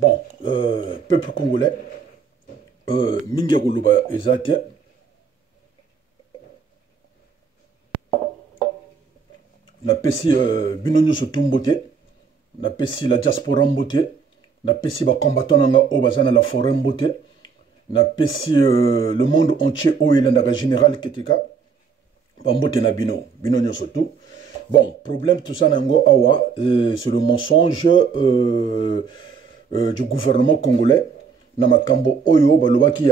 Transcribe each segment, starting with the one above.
Bon, peuple congolais, Mingi Kuluba Ezate, na pesi binonyo sotumbote, na pesi la diaspora mbote, na pesi ba combattant nanga obazana la forêt mbote, na pesi le monde entier o ilanda général Ketika, mbote na binonyo sotu. Bon, problème tout ça nango awa, c'est le mensonge du gouvernement congolais. Namakambo Oyo, Balobaki,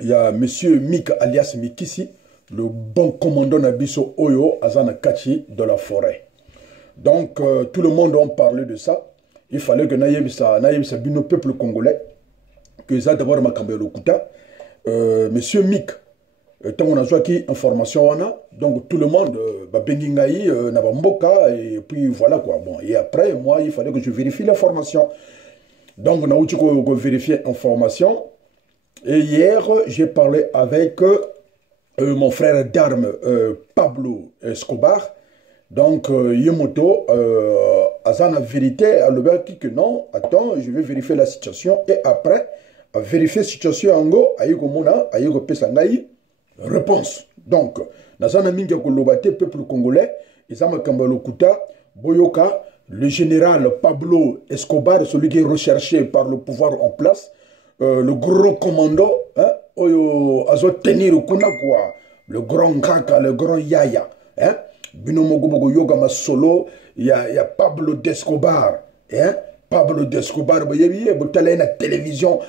il y a monsieur Mik alias Mikisi, le bon commandant Nabiso Oyo, Azana Kachi de la forêt. Donc, tout le monde a parlé de ça. Il fallait que Naïbisa Bino, peuple congolais, que ça d'abord Makambo Lokuta, monsieur Mik, tant qu'on a joué information, donc tout le monde, Bengingaï, Nabamboka, et puis voilà quoi. Bon, et après, moi, il fallait que je vérifie l'information. Donc, on a eu vérifier l'information. Et hier, j'ai parlé avec mon frère d'armes, Pablo Escobar. Donc, Yemoto, Azan a vérité, à l'ouvert que non, attends, je vais vérifier la situation. Et après, à vérifier la situation en go, Aïgo Mona, Aïgo Pesangaï, réponse. Donc, Nazan a mingi kolobate, peuple congolais, Izama Kambalo Kuta, Boyoka, le général Pablo Escobar, celui qui est recherché par le pouvoir en place, le grand commando, hein, Azo tenir quoi, le grand kaka, le grand yaya, hein, Binomogo Yoga Masolo, il y a Pablo d'Escobar, hein, Pablo d'Escobar,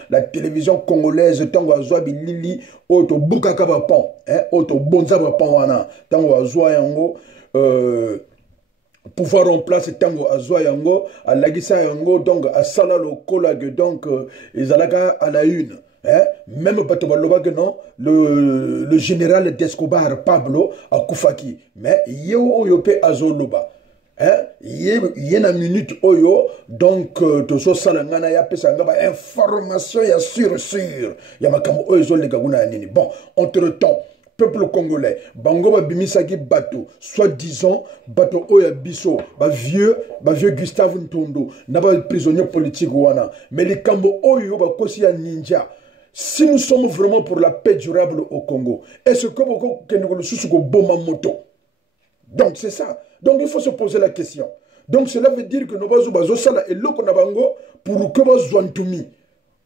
la télévision congolaise, tango Azoabi Lili, Oto Bukakaba Pon, hein, Oto Bonzaba Pon, tango Azoayango, pouvoir en place tango azwa yango a lagisa yango donc a sala le collage donc ezalaka à la une hein même bato baloba que non le général d'Escobar Pablo a kufaki mais yo oyo pe azoloba hein yena minute oyo donc to so sala ngana ya pesa ngaba information ya sûr ya makambo oyo zo lega kuna nini bon entre temps peuple congolais, bango ba bimisaki bateau, soi-disant bateau oya biso, ba vieux Gustave Ntondo, na ba prisonnier politique wana, mais les kambo oyo ba kosi ya ninja. Si nous sommes vraiment pour la paix durable au Congo, est-ce que boko kenoko susuko boma moto? Donc c'est ça. Donc il faut se poser la question. Donc cela veut dire que nous bazo sala et loko na bango pour que bazo ntumi.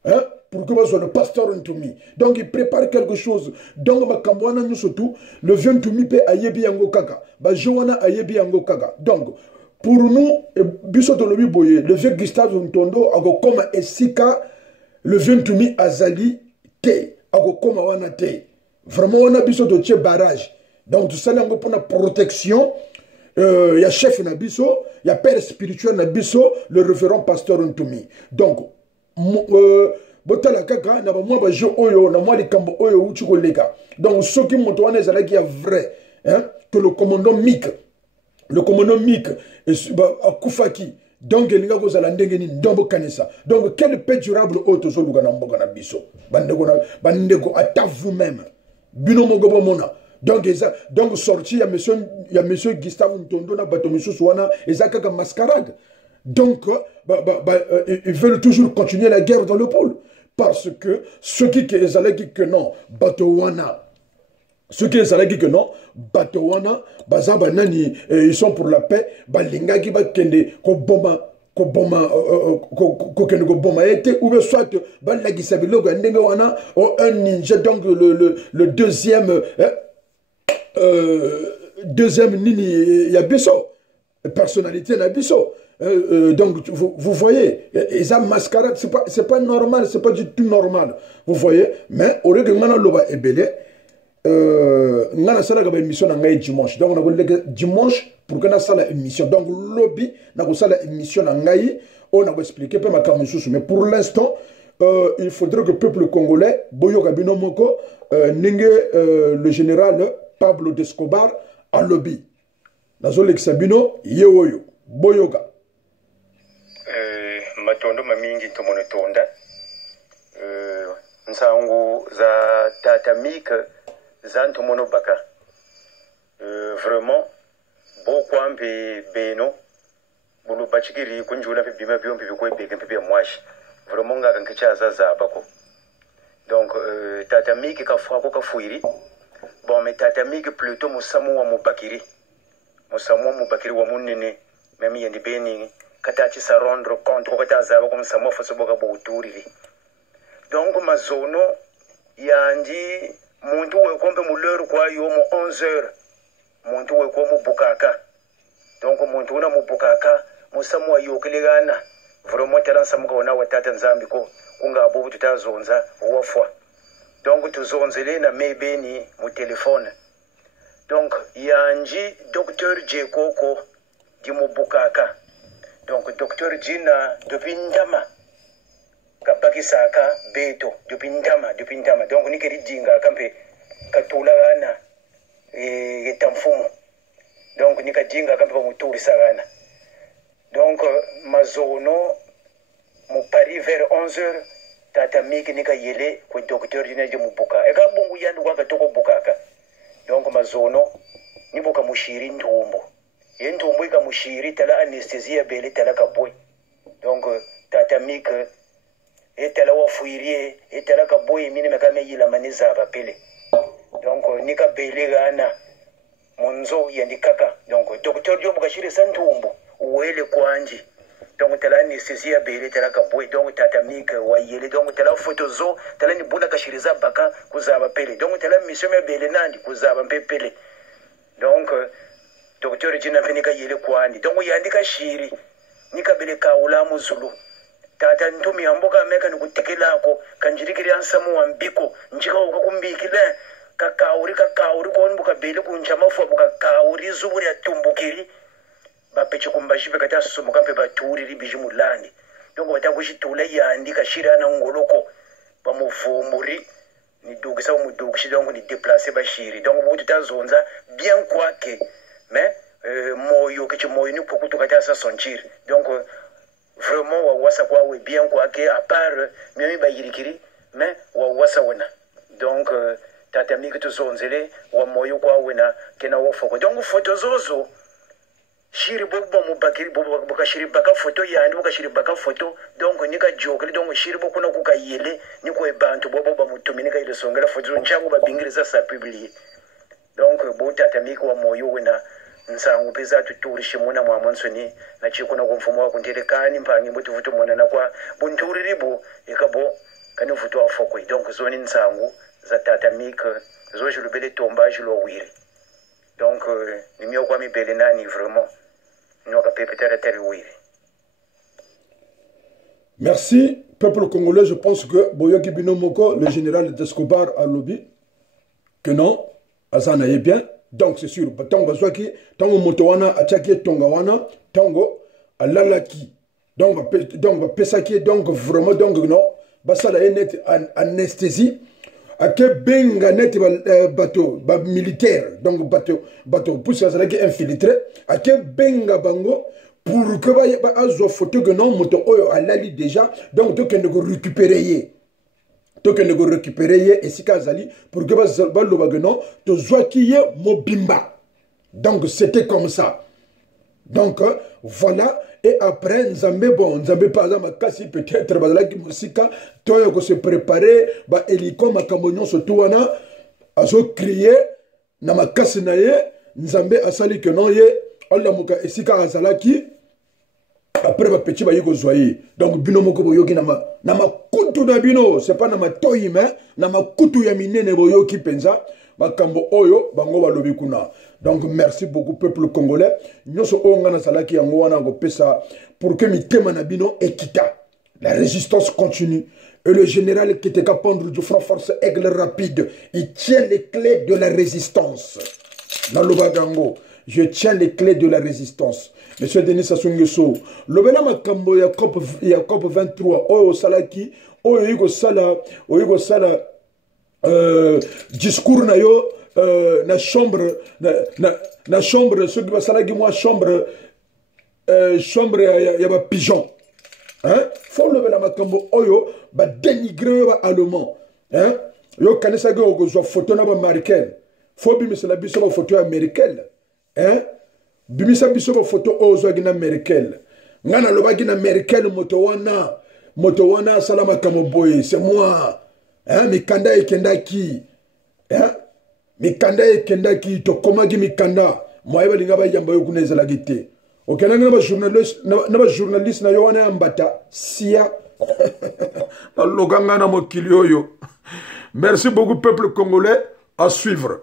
Hein? Pour que soit le pasteur Ntoumi. Donc il prépare quelque chose. Donc Makambwana nous surtout, le vieux Ntoumi peut ayebi yango kaka. Ba Joana ayebi yango kaka. Donc pour nous, Bissotolobi Boye, le vieux Gustave Ntondo, ago koma esika, le vieux Ntoumi azali te, ago koma wana te. Vraiment on a Bissotoche barrage. Donc tout ça là pour la protection. Il y a chef Nabiso, il y a père spirituel Nabiso, le révérend pasteur Ntoumi. Donc botala kaka na ba mwa ba jo oyo na mwa likambo oyo uchuko leka donc ce qui monte wana ezala qui est vrai hein que le commandant Mik akufaki donc elinga ko zala ndenge ni ndombo kanisa donc quel paix durable auto zo luka na mboka na biso bandeko ata vous-même bino mogobo mona donc sorti ya monsieur Gustave Ntondo na bato misusu wana ezaka ka mascarade. Donc, ils veulent toujours continuer la guerre dans le pôle. Parce que ceux qui allaient que non, Batowana, ceux qui allaient que non, Batowana, Bazabanani, ils sont pour la paix, Balingaki Bakende, Koboma, été ou soit Balagisabilo, un ninja, donc le deuxième Nini Yabiso, personnalité Nabiso. Donc, vous voyez, ils ont mascarade, c'est pas normal, c'est pas du tout normal. Vous voyez, mais au lieu que Mana Loba est belé, Nana Sala a une émission dimanche. Donc, on a dimanche pour que Nana une émission. Donc, lobby, Nana Sala une émission on a expliqué, mais pour l'instant, il faudrait que le peuple congolais, Boyo Gabino Moko, le général Pablo d'Escobar, à lobby. Nazolek Sabino, Yeoyo, Boyoga. Matondo mamingi tomono tonda nsangu za tatamik za ntomono baka vraiment bokwambi beno bulu bachikiri kunjula pe bima biom pe ko be pe mwash vraiment nga kan kicha zaza bako donc tata miki ka fwa ko ka fuiri bon mais tata miki plutôt musamu wa mubakiri wa munene même yendi beni kata ci sa rendre compte ko kata zaba ko musamu fa so boka bo uturiri donc mazono yandi muntu we kombe mulero kwa yo mo 11h muntu we ko mu bukaka donc muntu una mu bukaka musamu wa yokelegana vraiment tala samu ko na watata nzambi ko kunga bobu tutazonza wafwa donc tuzonzele na mebeni mu telefone donc yanji docteur Jekoko di mu bukaka donc docteur Jina dopindama kabaki saka beto dopindama donc nikeri jinga kampe katula gana tamfumo donc nikajinga kampe muturi sagana donc mazono mu Paris vers 11h tata miki nika yele ko docteur dina je mu buka eka bungu yandu kwa katoko bukaka donc mazono ni buka mushiri ntumbo yentumbo ika mushiri tala anestesia bele tala kaboy donc tata miki etala wa fuirie etala kaboy mini mekame yila maniza abapele donc nika bele gana munzo yandikaka donc docteur dio buka shiri santumbo uwele kwanji donc tala anestesia bele tala kaboy donc tata mika wayele donc tala photo zo tala ni bula kashiriza baka kuzaba pele donc tala mission me bele nandi kuzaba mpepele donc docteur Jina fenika yele kwandi donc yandika shiri nika bele kaula muzulu tata ntumi amboka meka ni kutekelako kanjirikiri ansamu wambiko njika ukakumbikile kakauri ko nbuka bele kunjama fwa buka kauri zuburi atumbukiri bapeche kumbajipe kata sumuka pe baturi ribiji mulandi donc batakushitula yandika shira na ngoloko bamuvumuri ni dugisa umudugishi donc ni déplacer bashiri donc butu tazonza bien kwake mais moyo kichi moyo ni pokutu kata sa sonchiri donc vraiment wa wasa kwa we bien kwake à part mimi bayirikiri mais wa wasa wena donc tata miki tuzonzele wa moyo kwa wena kena wo foko donc photo zozo shiri bobo mubakiri bobo bukashiri baka photo yandi bukashiri baka photo donc nika jokeli donc shiri bobo kuna kukayele niko ebantu bobo bamutuminika ile songela photo nchangu babingiriza sa publier donc botata miki wa moyo wena nsangu peza tuturishe muna mwa monsoni na chikuna kumfumo wa kuntelekani mpangi mbuti vuto mwana na kwa bunturiribo ekabo kani vuto wa fokwe donc zoni nsangu za tata miki zo julubele tomba julo wiri donc ni miyo kwa mibele nani vraiment noka pepe tere tere wiri. Merci peuple congolais. Je pense que Boyoki Binomoko, le général d'Escobar a lobby que non azana est bien. Donc c'est sûr tango zwaki tango motowana achaki tongawana tango alalaki donc va pesaki donc vraiment donc non basala net anesthésie ake benga net bateau ba militaire donc bateau pour ça qui infiltré ake benga bango pour que ba azo photo que non moto oyo alali déjà donc to que ne récupérer et si Kazali pour que non to zwaki mobimba donc c'était comme ça donc voilà et après Nzambe par exemple kasi peut-être bazalaki musika toyo ko se préparer ba hélico makambo surtout wana azo crier na makasi na ye Nzambe asali que non ye Allah muka esika azalaki après ba petit ba yiko zoyer donc bino moko boyoki na makutu na bino c'est pas na matoyi mais na makutu ya minene boyoki penza makambo oyo bango balobi kuna. Donc merci beaucoup peuple congolais nyoso onga na salaki yango wana go pesa pour que mitema na bino ekita la résistance continue et le général qui était capable du front force aigle rapide il tient les clés de la résistance dans le bagango. Je tiens les clés de la résistance. Monsieur Denis Sassou Nguesso, le bela makambo ya COP 23, oyo salaki, oyo yugo sala discours na yo na chambre na chambre ceux qui va salaki moi chambre ya ba pigeon. Hein? Faut le bela makambo oyo ba dénigrer ba allemand. Hein? Yo kanisa go zo photo na ba Merkel. Faut bi monsieur la biso ba photo américaine. Hein? Bimisa biso ba photo ozwagi na Merkel. nga nalobaki na Merkel moto wana salama kamoboye c'est moi hein mikanda ekendaki hein mikanda ekendaki to komaki mikanda moye balinga bayamba yo kuna ezalaki te okenanga na ba journaliste na yo wana ya mbata sia alokanga na mokili oyo. Merci beaucoup peuple congolais, à suivre.